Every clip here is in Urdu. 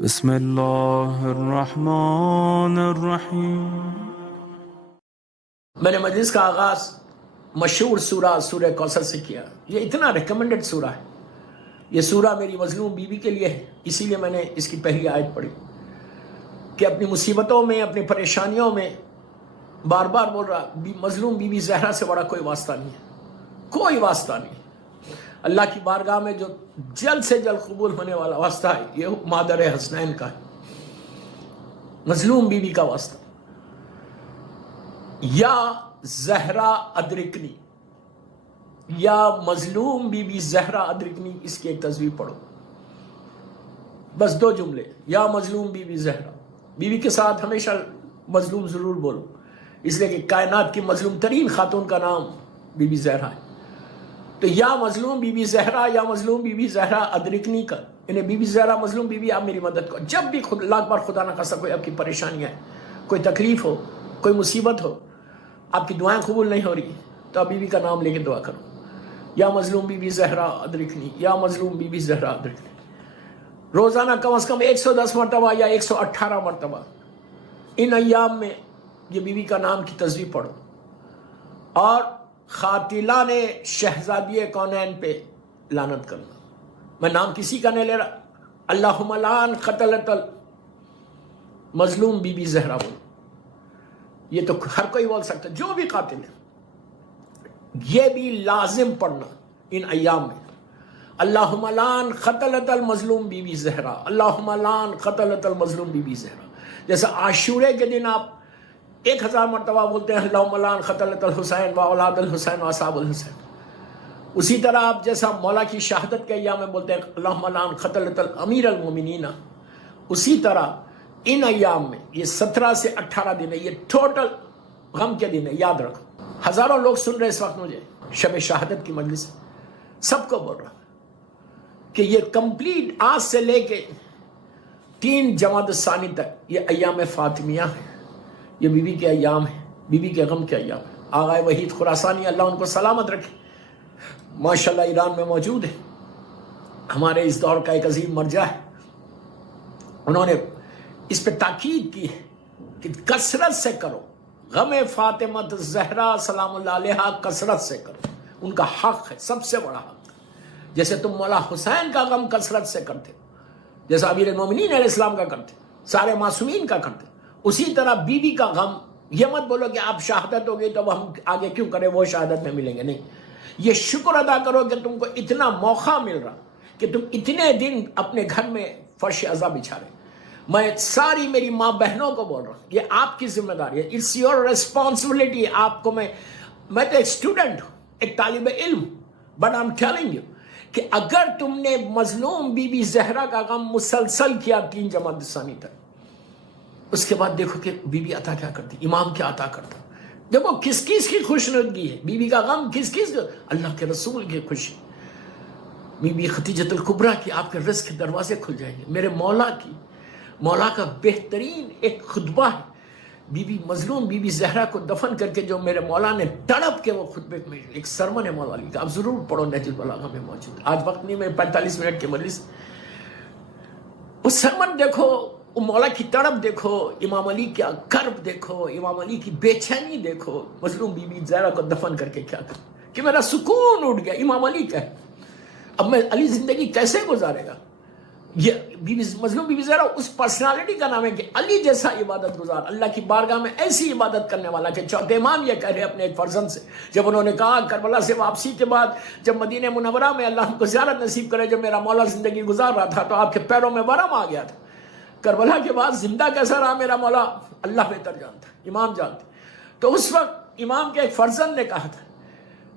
بسم اللہ الرحمن الرحیم۔ میں نے مجلس کا آغاز مشہور سورہ کوثر سے کیا۔ یہ اتنا ریکمنڈڈ سورہ ہے۔ یہ سورہ میری مظلوم بیوی کے لیے ہے، اسی لیے میں نے اس کی پہلی آیت پڑھی کہ اپنی مصیبتوں میں، اپنی پریشانیوں میں بار بار بول رہا مظلوم بیوی زہرا سے بڑا کوئی واسطہ نہیں ہے، کوئی واسطہ نہیں۔ اللہ کی بارگاہ میں جو جلد سے جلد قبول ہونے والا واسطہ ہے یہ مادر حسنین کا ہے، مظلوم بیوی کا واسطہ۔ یا زہرا ادرکنی، یا مظلوم بیوی زہرا ادرکنی، اس کی ایک تصویر پڑھو، بس دو جملے، یا مظلوم بیوی زہرا۔ بیوی کے ساتھ ہمیشہ مظلوم ضرور بولو، اس لیے کہ کائنات کی مظلوم ترین خاتون کا نام بیوی زہرا ہے۔ تو یا مظلوم بیوی زہرا، یا مظلوم بیوی زہرا ادرکنی کا، انہیں بیوی زہرا مظلوم بیوی آپ میری مدد کرو۔ جب بھی لاکھ بار خدا نہ خواستہ کوئی آپ کی پریشانی ہے، کوئی تکلیف ہو، کوئی مصیبت ہو، آپ کی دعائیں قبول نہیں ہو رہی، تو آپ بیوی کا نام لے کے دعا کرو، یا مظلوم بیوی زہرا ادرکنی، یا مظلوم بیوی زہرا ادرکنی۔ روزانہ کم از کم 110 مرتبہ یا 118 مرتبہ ان ایام میں یہ بیوی کا نام کی تصویر پڑھو، اور قاتلان شہزادی کونین پہ لعنت کرنا۔ میں نام کسی کا نہیں لے رہا، اللہم لعن قتلت مظلوم بیوی زہرا بولو۔ یہ تو ہر کوئی بول سکتا ہے، جو بھی قاتل ہے، یہ بھی لازم پڑھنا ان ایام میں۔ اللہم لعن قتلت المظلوم بیوی زہرا، اللہم لعن قتلت المظلوم بیوی زہرا۔ جیسا عاشورے کے دن آپ 1000 مرتبہ بولتے ہیں اللہم لعن قتلت الحسین و اولاد الحسین و اصحاب الحسین، اسی طرح آپ جیسا مولا کی شہادت کے ایام میں بولتے ہیں اللہم لعن قتلت الامیر المومنین، اسی طرح ان ایام میں یہ 17 سے 18 دن ہے، یہ ٹوٹل غم کے دن ہے، یاد رکھو۔ ہزاروں لوگ سن رہے اس وقت مجھے، شب شہادت کی مجلس ہے، سب کو بول رہا کہ یہ کمپلیٹ آج سے لے کے 3 جمادی الثانی تک یہ ایام فاطمیہ ہیں، یہ بیوی کے ایام ہیں، بیوی کے غم کے ایام ہیں۔ آغا وحید خراسانی اللہ ان کو سلامت رکھے، ماشاءاللہ ایران میں موجود ہے، ہمارے اس دور کا ایک عظیم مرجع ہے۔ انہوں نے اس پہ تاکید کی ہے کہ کثرت سے کرو، غم فاطمہ زہرا سلام اللہ علیہا کثرت سے کرو، ان کا حق ہے، سب سے بڑا حق۔ جیسے تم مولا حسین کا غم کثرت سے کرتے، جیسا امیر المومنین علیہ السلام کا کرتے، سارے معصومین کا کرتے، اسی طرح بیوی کا غم۔ یہ مت بولو کہ آپ شہادت ہو گئی تو ہم آگے کیوں کریں، وہ شہادت میں ملیں گے، نہیں۔ یہ شکر ادا کرو کہ تم کو اتنا موقع مل رہا کہ تم اتنے دن اپنے گھر میں فرش عزا بچھا رہے۔ میں ساری میری ماں بہنوں کو بول رہا ہوں، یہ آپ کی ذمہ داری ہے، اٹس یور ریسپانسبلٹی۔ آپ کو میں تو ایک اسٹوڈنٹ ہوں، ایک طالب علم، but I am telling you کہ اگر تم نے مظلوم بیوی زہرا کا غم مسلسل کیا 3 جمادی الثانی تک، اس کے بعد دیکھو کہ بیوی عطا کیا کرتی، امام کیا عطا کرتا۔ دیکھو کس کس کی خوشنودگی ہے، بیوی کا غم کس کس کا، اللہ کے رسول کی خوشی، بیوی خدیجۃ الکبریٰ کی، آپ کے رزق کے دروازے کھل جائیں گے۔ میرے مولا کی، مولا کا بہترین ایک خطبہ ہے، بیوی مظلوم بیوی زہرا کو دفن کر کے جو میرے مولا نے تڑپ کے وہ خطبے میں ایک سرمن ہے مولا علی کا، آپ ضرور پڑھو، نہج البلاغہ میں موجود۔ آج وقت نہیں، میں 45 منٹ کی مجلس، وہ سرمن دیکھو، مولا کی تڑپ دیکھو، امام علی کا کرب دیکھو، امام علی کی بے چینی دیکھو، مظلوم بیوی زہرا کو دفن کر کے کیا کر کہ میرا سکون اٹھ گیا۔ امام علی کا ہے، اب میں علی زندگی کیسے گزارے گا؟ یہ مظلوم بیوی زہرا اس پرسنالٹی کا نام ہے کہ علی جیسا عبادت گزار، اللہ کی بارگاہ میں ایسی عبادت کرنے والا کہ چوتھے امام یہ کہہ رہے اپنے ایک فرزند سے، جب انہوں نے کہا کربلا سے واپسی کے بعد جب مدینہ منورہ میں اللہ ہم کو زیارت نصیب کرے، جب میرا مولا زندگی گزار رہا تھا تو آپ کے پیروں میں ورم آ گیا تھا، کربلا کے بعد زندہ کیسا رہا میرا مولا، اللہ بہتر جانتا، امام جانتے۔ تو اس وقت امام کے ایک فرزند نے کہا تھا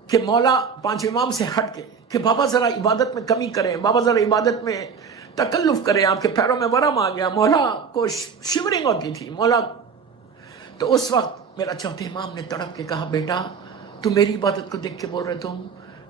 کہ مولا 5 امام سے ہٹ کے کہ بابا ذرا عبادت میں کمی کریں، بابا ذرا عبادت میں تکلف کریں، آپ کے پیروں میں ورم آ گیا۔ مولا کو شیورنگ ہوتی تھی مولا۔ تو اس وقت میرا چوتھے امام نے تڑپ کے کہا، بیٹا تم میری عبادت کو دیکھ کے بول رہے تم،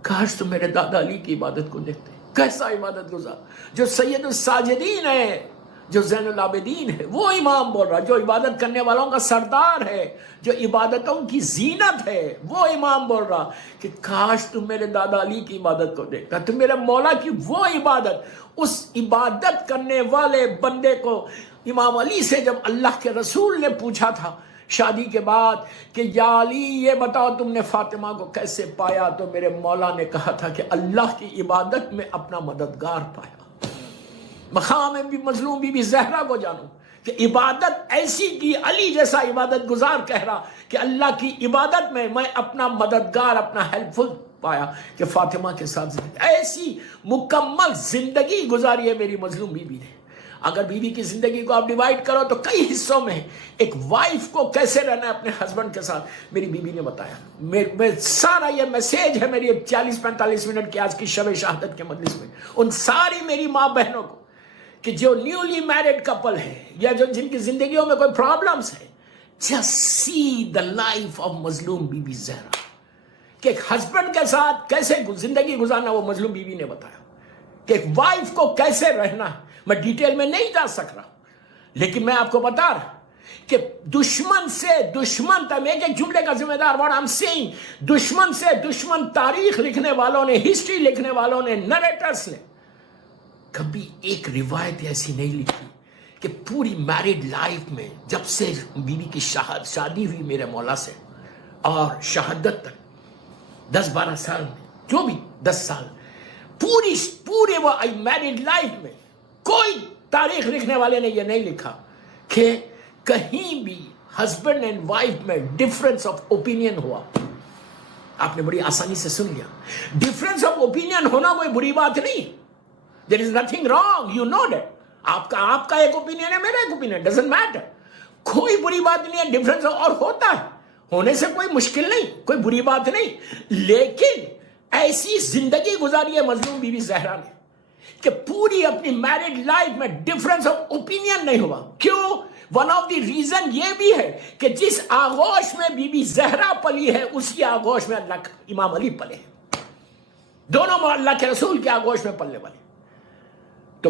کاش تم میرے دادا علی کی عبادت کو دیکھتے، کیسا عبادت گزار، جو سید الساجدین ہے، جو زین العابدین ہے وہ امام بول رہا، جو عبادت کرنے والوں کا سردار ہے، جو عبادتوں کی زینت ہے وہ امام بول رہا کہ کاش تم میرے دادا علی کی عبادت کو دیکھتا، تم میرے مولا کی وہ عبادت، اس عبادت کرنے والے بندے کو امام علی سے جب اللہ کے رسول نے پوچھا تھا شادی کے بعد کہ یا علی یہ بتاؤ تم نے فاطمہ کو کیسے پایا، تو میرے مولا نے کہا تھا کہ اللہ کی عبادت میں اپنا مددگار پایا۔ مقام بھی مظلوم بی بی زہرا کو جانو کہ عبادت ایسی کی، علی جیسا عبادت گزار کہہ رہا کہ اللہ کی عبادت میں اپنا مددگار، اپنا ہیلپ فل پایا کہ فاطمہ کے ساتھ ایسی مکمل زندگی گزاری ہے میری مظلوم بی بی نے۔ اگر بیوی کی زندگی کو آپ ڈیوائیڈ کرو تو کئی حصوں میں ایک وائف کو کیسے رہنا ہے اپنے ہسبینڈ کے ساتھ میری بیوی نے بتایا۔ میں سارا یہ میسیج ہے میری 40-45 منٹ کی آج کی شب شہادت کے مجلس میں ان ساری میری ماں بہنوں کو کہ جو نیولی میرڈ کپل ہے یا جو جن کی زندگیوں میں کوئی پرابلمز ہے، just see the life of مظلوم بی بی زہرا کہ ایک ہسبینڈ کے ساتھ کیسے زندگی گزارنا وہ مظلوم بیوی نے بتایا، کہ ایک وائف کو کیسے رہنا ہے۔ میں ڈیٹیل میں نہیں جا سک رہا، لیکن میں آپ کو بتا رہا کہ دشمن سے دشمن تک، ایک ایک جملے کا ذمہ دار what I'm saying، دشمن سے دشمن، تاریخ لکھنے والوں نے، ہسٹری لکھنے والوں نے، نریٹرز نے کبھی ایک روایت ایسی نہیں لکھی کہ پوری میرڈ لائف میں جب سے بیوی کی شادی ہوئی میرے مولا سے اور شہادت تک 10-12 سال میں، جو بھی 10 سال پورے وہ میرڈ لائف میں کوئی تاریخ لکھنے والے نے یہ نہیں لکھا کہ کہیں بھی ہسبینڈ اینڈ وائف میں ڈفرنس آف اوپینین ہوا۔ آپ نے بڑی آسانی سے سن لیا، ڈفرنس آف اوپینین ہونا کوئی بری بات نہیں، there is nothing wrong, you know that۔ آپ کا ایک اوپینین ہے، میرا ایک اوپینین، doesn't matter، کوئی بری بات نہیں ہے، ڈفرنس اور ہوتا ہے، ہونے سے کوئی مشکل نہیں، کوئی بری بات نہیں، لیکن ایسی زندگی گزاری ہے مظلوم بی بی زہرا نے کہ پوری اپنی میرڈ لائف میں ڈفرنس آف اوپینین نہیں ہوا۔ کیوں؟ ون آف دی ریزن یہ بھی ہے کہ جس آغوش میں بی بی زہرا پلی ہے اسی آغوش میں اللہ امام علی پلے ہیں، دونوں اللہ کے رسول کے آغوش میں پلنے والے، تو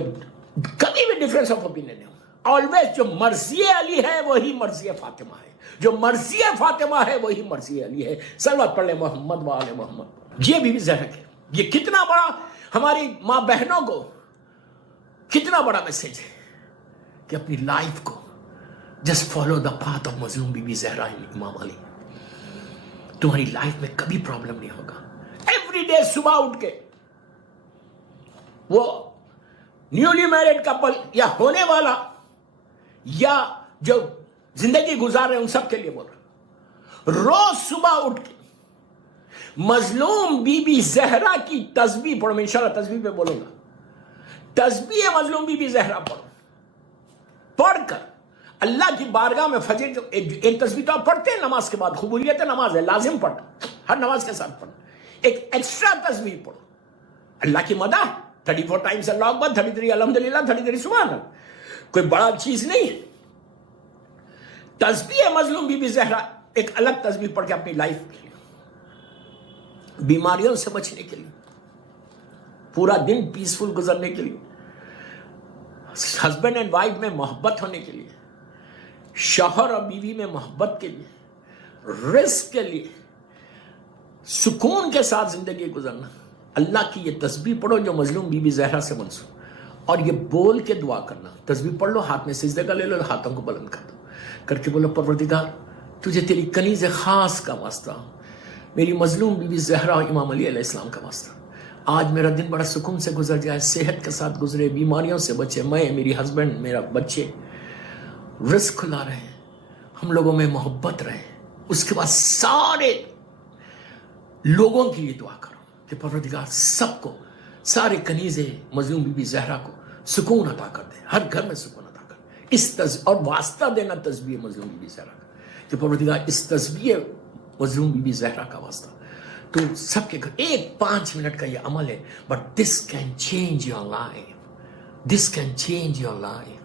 کبھی بھی ڈفرنس آف اوپینین نہیں ہوا۔ آلویز جو مرضی علی ہے وہی مرضی فاطمہ ہے، جو مرضی فاطمہ ہے وہی مرضی علی ہے۔ صلوات پڑھ لیں محمد و آل محمد۔ یہ بی بی زہرا کے یہ کتنا بڑا ہماری ماں بہنوں کو کتنا بڑا میسج ہے کہ اپنی لائف کو just follow the path of مظلوم بی بی زہرا امام علی، تمہاری لائف میں کبھی پرابلم نہیں ہوگا۔ ایوری ڈے صبح اٹھ کے وہ نیولی میرڈ کپل یا ہونے والا یا جو زندگی گزار رہے ہیں ان سب کے لیے بول رہا، روز صبح اٹھ کے مظلوم بی بی زہرا کی تسبیح پڑھو۔ میں انشاءاللہ تسبیح پہ بولوں گا، تسبیح مظلوم بی بی زہرا پڑھو، پڑھ کر اللہ کی بارگاہ میں فجر ایک تسبیح تو آپ پڑھتے ہیں نماز کے بعد، قبولیت نماز ہے، لازم پڑھنا، ہر نماز کے ساتھ پڑھنا، ایک ایکسٹرا تسبیح پڑھو، اللہ کی مدح 34 ٹائمز اللہ اکبر، 33 الحمدللہ، 33 سبحان اللہ، کوئی بڑا چیز نہیں۔ تسبیح مظلوم بی بی زہرا ایک الگ تسبیح پڑھ کے اپنی لائف کے لیے، بیماریوں سے بچنے کے لیے، پورا دن پیسفل گزرنے کے لیے، ہسبینڈ اینڈ وائف میں محبت ہونے کے لیے، شوہر اور بیوی میں محبت کے لیے، رزق کے لیے، سکون کے ساتھ زندگی گزرنا۔ اللہ کی یہ تسبیح پڑھو جو مظلوم بی بی زہرا سے منسوب، اور یہ بول کے دعا کرنا، تسبیح پڑھ لو، ہاتھ میں سجدے کا لے لو، ہاتھوں کو بلند کر دو، کر کے بولو پروردگار تجھے تیری کنیز خاص کا واسطہ، میری مظلوم بی بی زہرا اور امام علی علیہ السلام کا واسطہ، آج میرا دن بڑا سکون سے گزر جائے، صحت کے ساتھ گزرے، بیماریوں سے بچے، میں، میری ہسبینڈ، میرا بچے رزق کھلا رہے ہیں، ہم لوگوں میں محبت رہے۔ اس کے بعد سارے لوگوں کے لیے دعا کرو کہ پروردگار سب کو، سارے کنیزے مظلوم بی بی زہرا کو سکون عطا کر دے، ہر گھر میں سکون عطا کر دے۔ اور واسطہ دینا تسبیح مظلوم بی بی زہرا کا کہ پروردگار اس تسبیح مظلوم بی بی زہرا کا واسطہ تو سب کے گھر، ایک 5 منٹ کا یہ عمل ہے، but this can change your life, this can change your life.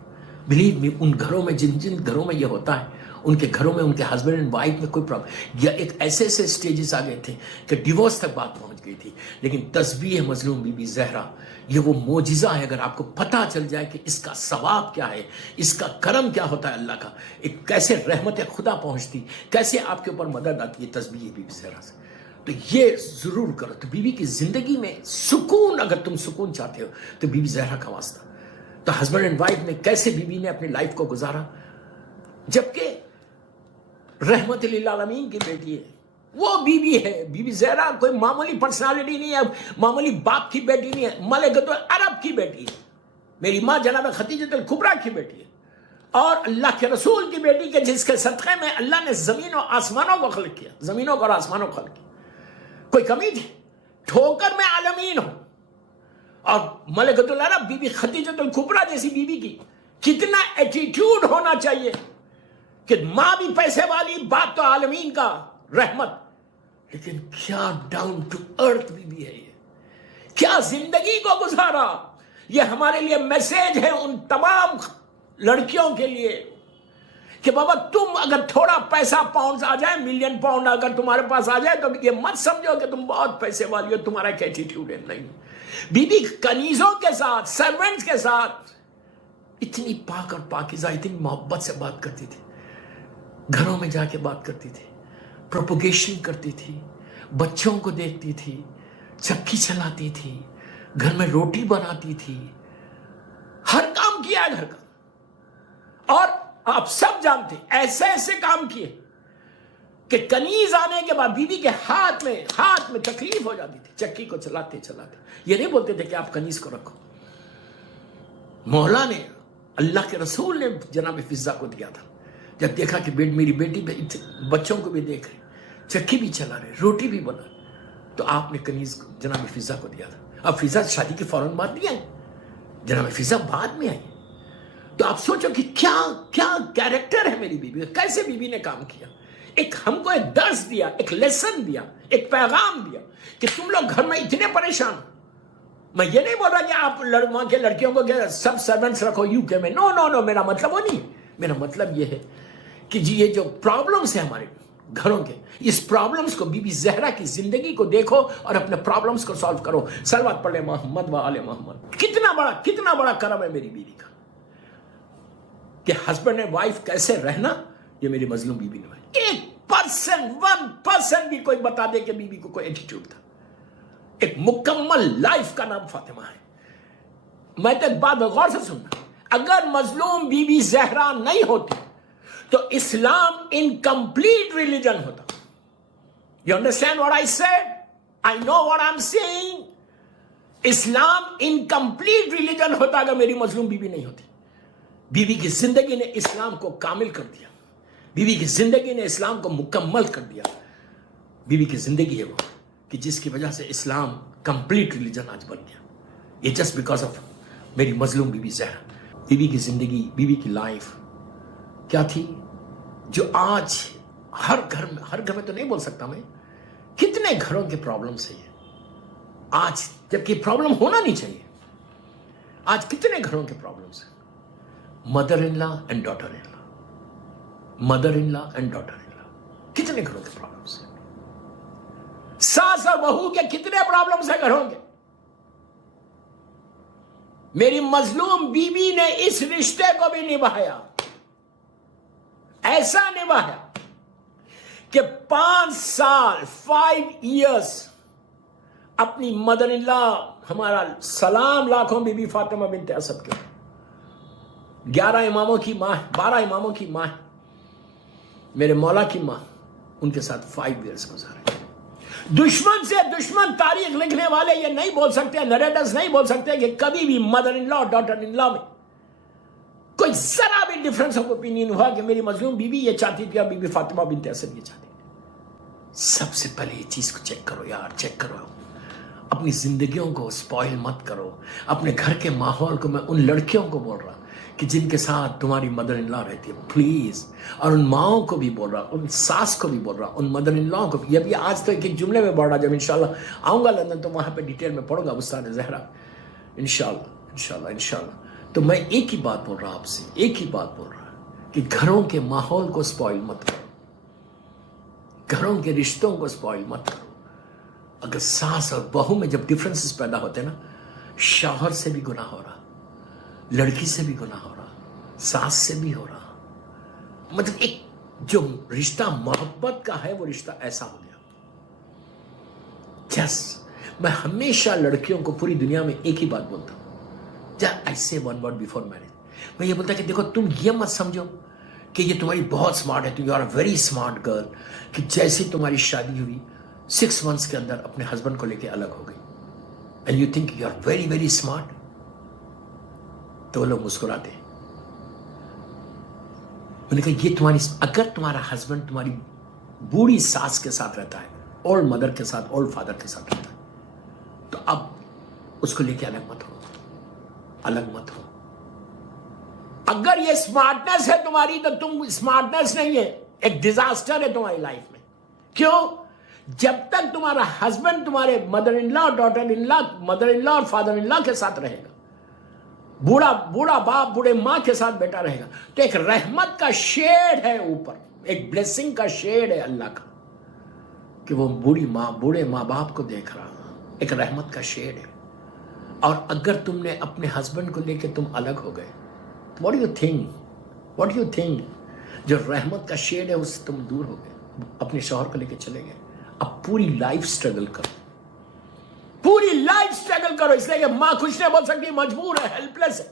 Believe me, ان گھروں میں جن گھروں میں یہ ہوتا ہے ان کے گھروں میں ان کے ہسبینڈ اینڈ وائف میں کوئی پرابلم یا ایک ایسے سٹیجز آ گئے تھے کہ ڈیورس تک بات پہنچ گئی تھی. لیکن تسبیح مظلوم بی بی زہرا یہ وہ معجزہ ہے. اگر آپ کو پتہ چل جائے کہ اس کا ثواب کیا ہے, اس کا کرم کیا ہوتا ہے اللہ کا, ایک کیسے رحمت خدا پہنچتی, کیسے آپ کے اوپر مدد آتی ہے تسبیح بی بی زہرا سے, تو یہ ضرور کرو. تو بیوی کی زندگی میں سکون, اگر تم سکون چاہتے ہو تو بی بی زہرا کا واسطہ. تو ہسبینڈ اینڈ وائف میں کیسے بیوی نے اپنی لائف کو گزارا, جبکہ رحمت للعالمین کی بیٹی ہے, وہ بیوی ہے. بی بی زہرا کوئی معمولی پرسنالٹی نہیں ہے, معمولی باپ کی بیٹی نہیں ہے, ملکۃ العرب کی بیٹی ہے. میری ماں جناب خدیجہ الکبریٰ کی بیٹی ہے, اور اللہ کے رسول کی بیٹی کے جس کے صدقے میں اللہ نے زمین و آسمانوں کو خلق کیا, زمینوں کو اور آسمانوں کو خلق کیا. کوئی کمی تھی؟ ٹھوکر میں عالمین ہو. اور ملکۃ العرب بی بی خدیجہ الکبریٰ جیسی بیوی کی کتنا ایٹیٹیوڈ ہونا چاہیے کہ ماں بھی پیسے والی, باپ تو عالمین کا رحمت, لیکن کیا ڈاؤن ٹو ارتھ بیوی ہے یہ, کیا زندگی کو گزارا. یہ ہمارے لیے میسیج ہے ان تمام لڑکیوں کے لیے کہ بابا تم اگر تھوڑا پیسہ پاؤنڈ آ جائے, ملین پاؤنڈ اگر تمہارے پاس آ جائے, تو یہ مت سمجھو کہ تم بہت پیسے والی ہو, تمہارا ایک ایٹیٹیوڈ ہے. نہیں, بی بی کنیزوں کے ساتھ, سرونٹس کے ساتھ اتنی پاک اور پاکیزہ, اتنی محبت سے بات کرتی تھی, گھروں میں جا کے بات کرتی تھی, پروپوگیشن کرتی تھی, بچوں کو دیکھتی تھی, چکی چلاتی تھی, گھر میں روٹی بناتی تھی, ہر کام کیا ہے گھر کا. اور آپ سب جانتے ایسے ایسے کام کیے کہ کنیز آنے کے بعد بیوی کے ہاتھ میں تکلیف ہو جاتی تھی چکی کو چلاتے چلاتے. یہ نہیں بولتے تھے کہ آپ کنیز کو رکھو. مولا نے, اللہ کے رسول نے جناب فضہ کو دیا تھا. جب دیکھا کہ میری بیٹی بچوں کو بھی دیکھ رہے, چکی بھی چلا رہے, روٹی بھی بنا, تو آپ نے کنیز کو جناب فضہ کو دیا تھا. اب فضہ شادی کے فوراً بعد نہیں آئی, جناب فضہ بعد میں آئی. تو آپ سوچو کہ کیا کیریکٹر ہے میری بیوی کا, کیسے بیوی نے کام کیا. ایک ہم کو ایک درس دیا, ایک لیسن دیا, ایک پیغام دیا کہ تم لوگ گھر میں اتنے پریشان ہو. میں یہ نہیں بول رہا کہ آپ وہاں کے لڑکیوں کو سب سرونٹس رکھو UK میں, نو, میرا مطلب وہ نہیں. میرا مطلب یہ ہے کہ جی یہ جو پرابلمس ہیں ہمارے گھروں کے, اس پرابلمس کو بی بی زہرا کی زندگی کو دیکھو اور اپنے پرابلمس کو سالو کرو. صلوات پڑھ لے محمد و آل محمد. کتنا بڑا کرم ہے میری بیوی کا کہ ہسبینڈ اینڈ وائف کیسے رہنا, یہ میری مظلوم بیوی نے. 1% بھی کوئی بتا دے کہ بیوی کو کوئی ایٹیٹیوڈ تھا. ایک مکمل لائف کا نام فاطمہ ہے. میں تو ایک بات غور سے سننا, اگر مظلوم بی بی زہرا نہیں ہوتی تو اسلام انکمپلیٹ ریلیجن ہوتا. You understand what I said? I know what I'm saying. Islam incomplete religion ہوتا اگر میری مظلوم بیوی نہیں ہوتی. بیوی کی زندگی نے اسلام کو کامل کر دیا, بیوی کی زندگی نے اسلام کو مکمل کر دیا. بیوی کی زندگی ہے وہ کہ جس کی وجہ سے اسلام کمپلیٹ ریلیجن آج بن گیا. یہ جسٹ بیکاز آف میری مظلوم بیوی زہرا. بیوی کی زندگی, بیوی کی لائف کیا تھی جو آج ہر گھر میں تو نہیں بول سکتا میں, کتنے گھروں کے پرابلمس ہیں آج, جبکہ پرابلم ہونا نہیں چاہیے. آج کتنے گھروں کے پرابلمس ہیں. Mother in law and daughter in law, mother in law and daughter in law, کتنے گھروں کے پرابلمس ہیں. ساس اور بہو کے کتنے پرابلمس ہیں گھروں کے. میری مظلوم بیوی نے اس رشتے کو بھی نبھایا, ایسا نبھایا کہ 5 سال 5 ایئرس اپنی مدر ان لا, ہمارا سلام لاکھوں بی بی فاطمہ بنت اسد کے, 11 اماموں کی ماں, 12 اماموں کی ماں, میرے مولا کی ماں, ان کے ساتھ 5 ایئرس گزارے. دشمن سے دشمن تاریخ لکھنے والے یہ نہیں بول سکتے, نریٹرز نہیں بول سکتے کہ کبھی بھی مدر ان لا اور ڈاٹر ان لا میں کوئی ذرا بھی ڈفرنس آف اوپینین ہوا کہ میری مظلوم بیوی یہ چاہتی تھی اور بی بی فاطمہ بنت اسد یہ چاہتی تھی. سب سے پہلے یہ چیز کو چیک کرو یار, چیک کرو. اپنی زندگیوں کو سپوائل مت کرو. اپنے گھر کے ماحول کو, میں ان لڑکیوں کو بول رہا کہ جن کے ساتھ تمہاری مدر ان لا رہتی ہے, پلیز, اور ان ماؤں کو بھی بول رہا, ان ساس کو بھی بول رہا, ان مدر ان لا کو بھی. یہ بھی آج تو ایک جملے میں بول رہا, جب انشاءاللہ آؤں گا لندن تو وہاں پہ ڈیٹیل میں پڑھوں گا استاد زہرا, انشاءاللہ. تو میں ایک ہی بات بول رہا آپ سے, ایک ہی بات بول رہا کہ گھروں کے ماحول کو سپوائل مت کرو، گھروں کے رشتوں کو سپوائل مت کرو۔ اگر ساس اور بہو میں جب ڈفرنسز پیدا ہوتے ہیں نا، شوہر سے بھی گناہ ہو رہا، لڑکی سے بھی گناہ ہو رہا، ساس سے بھی ہو رہا، مطلب ایک جو رشتہ محبت کا ہے وہ رشتہ ایسا ہو گیا۔ میں ہمیشہ لڑکیوں کو پوری دنیا میں ایک ہی بات بولتا ہوں، آئی سے ون ورڈ بیفور میرج، میں یہ بولتا کہ دیکھو تم یہ مت سمجھو کہ یہ تمہاری بہت سمارٹ ہے، you are a very smart girl, کہ جیسے تمہاری شادی ہوئی 6 months کے اندر اپنے ہسبینڈ کو لے کے الگ ہو گئی، and you think you are very very smart. تو وہ لوگ مسکراتے ہیں، انہوں نے کہا یہ تمہاری، اگر تمہارا ہسبینڈ تمہاری بوڑھی ساس کے ساتھ رہتا ہے، اولڈ مدر کے ساتھ، اولڈ فادر کے ساتھ رہتا ہے، تو اب اس کو لے کے الگ مت ہو، الگ مت ہو۔ اگر یہ اسمارٹنس ہے تمہاری تو تم اسمارٹنس نہیں ہے، ایک ڈیزاسٹر ہے تمہاری لائف میں۔ کیوں؟ جب تک تمہارا ہسبینڈ تمہارے mother in law, daughter in law, mother in law اور فادر ان لا کے ساتھ رہے گا، بوڑھا باپ بوڑھے ماں کے ساتھ بیٹا رہے گا، تو ایک رحمت کا شیڈ ہے اوپر، ایک بلیسنگ کا شیڈ ہے اللہ کا، کہ وہ بوڑھے ماں باپ کو دیکھ رہا، ایک رحمت کا شیڈ ہے۔ اور اگر تم نے اپنے ہسبینڈ کو لے کے تم الگ ہو گئے، what do you think جو رحمت کا شیڈ ہے اس سے تم دور ہو گئے، اپنے شوہر کو لے کے چلے گئے، اب پوری لائف سٹرگل کرو، پوری لائف سٹرگل کرو، اس لیے کہ ماں کچھ نہیں بول سکتی، مجبور ہے، ہیلپ لیس ہے،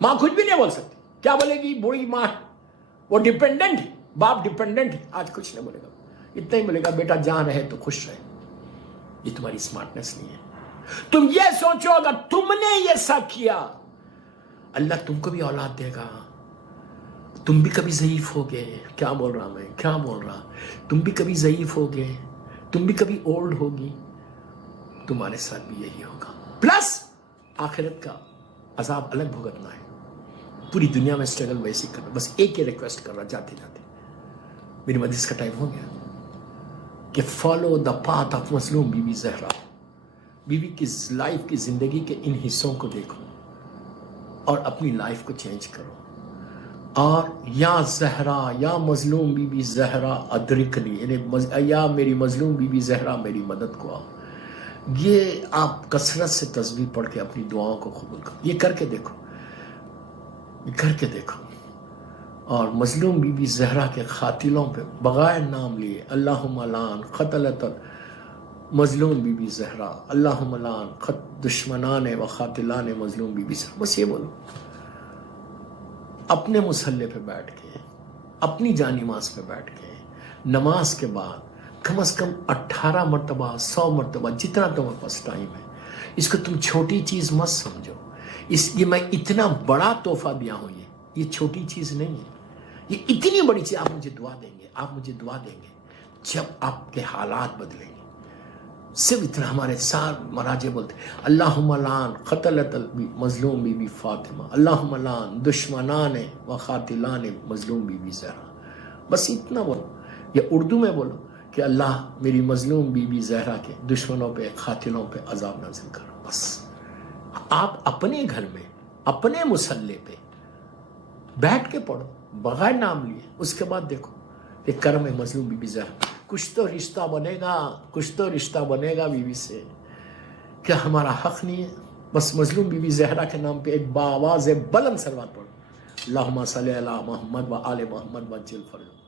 ماں کچھ بھی نہیں بول سکتی، کیا بولے گی؟ بوڑھی ماں وہ ڈیپینڈنٹ ہے، باپ ڈیپینڈنٹ ہے، آج کچھ نہیں بولے گا، اتنا ہی بولے گا بیٹا جہاں رہے تو خوش رہے۔ یہ تمہاری اسمارٹنس نہیں ہے۔ تم یہ سوچو اگر تم نے یہ سب کیا، اللہ تم کو بھی اولاد دے گا، تم بھی کبھی ضعیف ہوگے، کیا بول رہا، تم بھی کبھی ضعیف ہوگے، تم بھی کبھی اولڈ ہوگی، تمہارے ساتھ بھی یہی ہوگا، پلس آخرت کا عذاب الگ بھگتنا ہے، پوری دنیا میں سٹرگل ویسے کرنا۔ بس ایک ہی ریکویسٹ کر رہا جاتے میری مجلس کا ٹائم ہو گیا، کہ فالو دا پاتھ آف مظلوم بی بی زہرا، بی بی کی لائف کی زندگی کے ان حصوں کو دیکھو اور اپنی لائف کو چینج کرو، اور یا زہرا، یا مظلوم بی بی زہرا ادرکنی، یعنی یا میری مظلوم بی بی زہرا میری مدد کو آؤ، یہ آپ کثرت سے تسبیح پڑھ کے اپنی دعاؤں کو قبول کرو، یہ کر کے دیکھو، یہ کر کے دیکھو، اور مظلوم بی بی زہرا کے قاتلوں پہ بغیر نام لیے اللہم لعن قتلت مظلوم بی بی زہرا، اللہم لعن دشمنان و قاتلان مظلوم بی بی زہرا، بس یہ بولو، اپنے مصلے پہ بیٹھ کے، اپنی جانماز پہ بیٹھ کے، نماز کے بعد کم از کم 18 مرتبہ 100 مرتبہ جتنا تمہارے پاس ٹائم ہے، اس کو تم چھوٹی چیز مت سمجھو، یہ میں اتنا بڑا تحفہ دیا ہوں، یہ چھوٹی چیز نہیں ہے، یہ اتنی بڑی چیز۔ آپ مجھے دعا دیں گے جب آپ کے حالات بدلیں گے، صرف اتنا ہمارے ساتھ مراجع بولتے اللہم لعن قتلت مظلوم بی بی فاطمہ، اللہم لعن دشمنان و قاتلان مظلوم بی بی زہرا، بس اتنا بولو، یا اردو میں بولو کہ اللہ میری مظلوم بی بی زہرا کے دشمنوں پہ، قاتلوں پہ عذاب نازل کرو۔ بس آپ اپنے گھر میں اپنے مصلے پہ بیٹھ کے پڑھو بغیر نام لیے، اس کے بعد دیکھو کہ کرم مظلوم بی بی زہرا، کچھ تو رشتہ بنے گا بی بی سے، کیا ہمارا حق نہیں ہے؟ بس مظلوم بی بی زہرا کے نام پہ ایک باواز بلند صلوات پڑھو، اللہم صلی علی محمد و آل محمد وعجل فرجہ۔